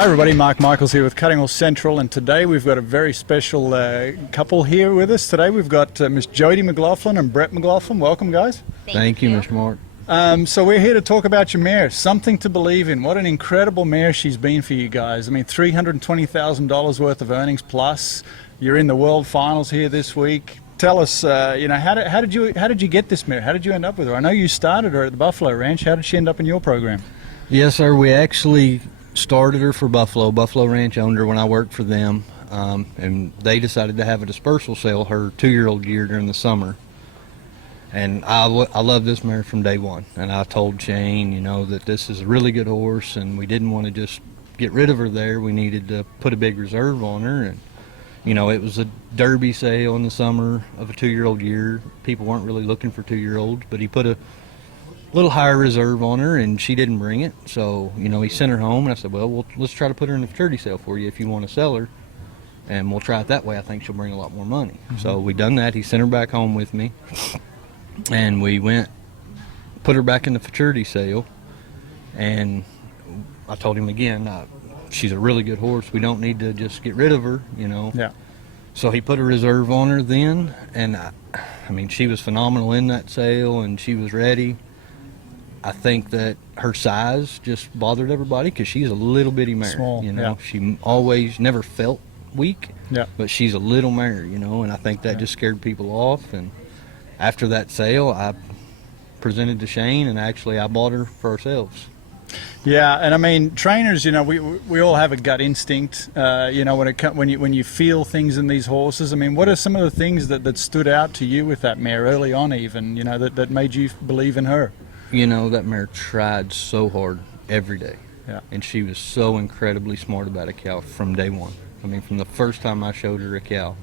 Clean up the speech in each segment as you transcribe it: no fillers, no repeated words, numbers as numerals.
Hi everybody, Mark Michaels here with Cutting Horse Central, and today we've got a very special couple here with us. Today we've got Miss Jody McGlothlin and Brett McGlothlin. Welcome, guys. Thank you, Mr. Mark. So we're here to talk about your mare, Something to Believe In. What an incredible mare she's been for you guys. I mean, $320,000 worth of earnings plus. You're in the World Finals here this week. Tell us, how did you get this mare? How did you end up with her? I know you started her at the Buffalo Ranch. How did she end up in your program? Yes, sir. We actually started her for Buffalo. Buffalo Ranch owned her when I worked for them, and they decided to have a dispersal sale her 2-year-old year during the summer. And I love this mare from day one. And I told Shane, that this is a really good horse, and we didn't want to just get rid of her there. We needed to put a big reserve on her. And, it was a derby sale in the summer of a 2-year-old year. People weren't really looking for 2-year-olds, but he put a little higher reserve on her, and she didn't bring it. So, he sent her home, and I said, well, let's try to put her in the futurity sale for you if you want to sell her, and we'll try it that way. I think she'll bring a lot more money. Mm-hmm. So we done that. He sent her back home with me, and we put her back in the futurity sale, and I told him again, she's a really good horse. We don't need to just get rid of her, Yeah. So he put a reserve on her then, and she was phenomenal in that sale, and she was ready. I think that her size just bothered everybody because she's a little bitty mare. Small, yeah. She always never felt weak, yeah. But she's a little mare, and I think that just scared people off. And after that sale, I presented to Shane, and actually I bought her for ourselves. Yeah, and trainers, we all have a gut instinct. When you feel things in these horses. What are some of the things that stood out to you with that mare early on, even that made you believe in her? That mare tried so hard every day. Yeah. And she was so incredibly smart about a cow from day one. From the first time I showed her a cow,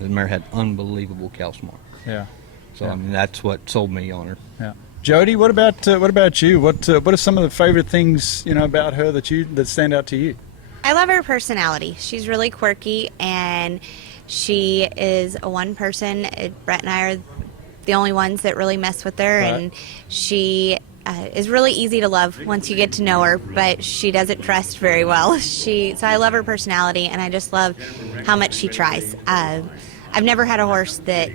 the mare had unbelievable cow smart. Yeah. So, yeah. That's what sold me on her. Yeah. Jody, what about you? What are some of the favorite things, about her that stand out to you? I love her personality. She's really quirky, and she is a one person. Brett and I are the only ones that really mess with her, right. And she is really easy to love once you get to know her, but she doesn't trust very well. So I love her personality, and I just love how much she tries. I've never had a horse that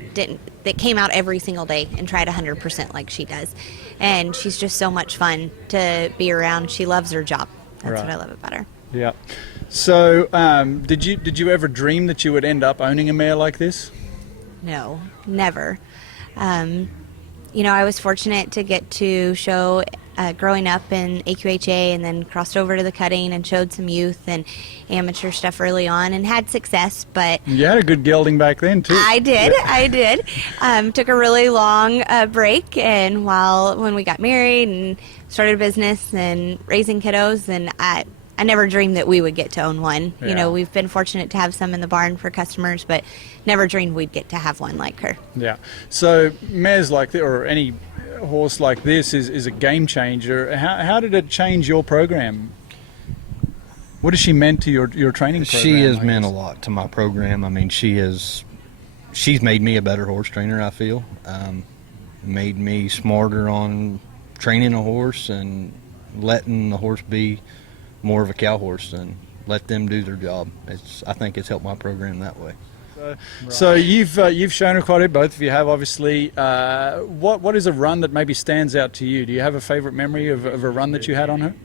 came out every single day and tried 100% like she does, and she's just so much fun to be around. She loves her job. That's right. What I love about her. Yeah. So, did you ever dream that you would end up owning a mare like this? No, never. I was fortunate to get to show growing up in AQHA, and then crossed over to the cutting and showed some youth and amateur stuff early on and had success. But you had a good gelding back then too. I did. Took a really long break, and when we got married and started a business and raising kiddos, and I never dreamed that we would get to own one. Yeah. We've been fortunate to have some in the barn for customers, but never dreamed we'd get to have one like her. Yeah. So mares like this, or any horse like this, is a game changer. How did it change your program? What has she meant to your training program? She has meant a lot to my program. She's made me a better horse trainer, I feel. Made me smarter on training a horse and letting the horse be more of a cow horse and let them do their job. I think it's helped my program that way. So you've shown her quite a bit, both of you have, obviously. What is a run that maybe stands out to you? Do you have a favorite memory of a run that you had on her?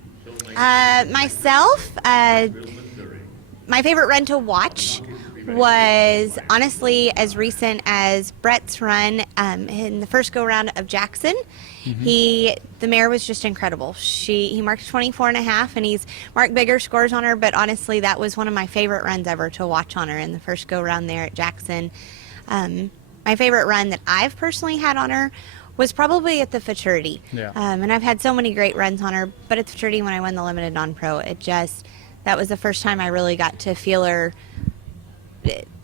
Myself, my favorite run to watch was honestly as recent as Brett's run in the first go round of Jackson. Mm-hmm. The mare was just incredible. He marked 24.5, and he's marked bigger scores on her, but honestly that was one of my favorite runs ever to watch on her in the first go round there at Jackson. My favorite run that I've personally had on her was probably at the futurity. Yeah. And I've had so many great runs on her, but at the futurity when I won the limited non-pro, that was the first time I really got to feel her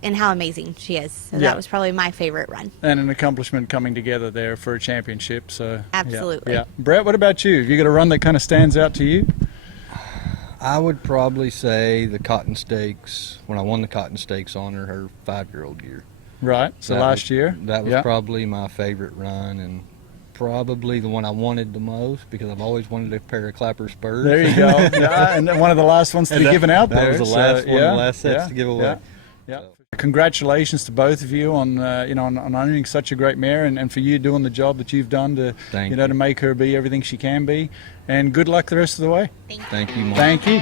and how amazing she is. So yeah. That was probably my favorite run. And an accomplishment coming together there for a championship. So absolutely. Yeah. Brett, what about you? Have you got a run that kind of stands out to you? I would probably say the Cotton Stakes, when I won the Cotton Stakes on her 5-year-old year. Right. So last year. That was probably my favorite run, and probably the one I wanted the most because I've always wanted a pair of clapper spurs. There you go. Yeah, and then one of the last ones to be given out that there. was the last So, one, yeah, the last sets yeah, to give away. Yeah, yeah. So. Congratulations to both of you on on owning such a great mare, and for you doing the job that you've done to Thank to you. make her be everything she can be. And good luck the rest of the way. Thank you. Thank you, Mark. Thank you.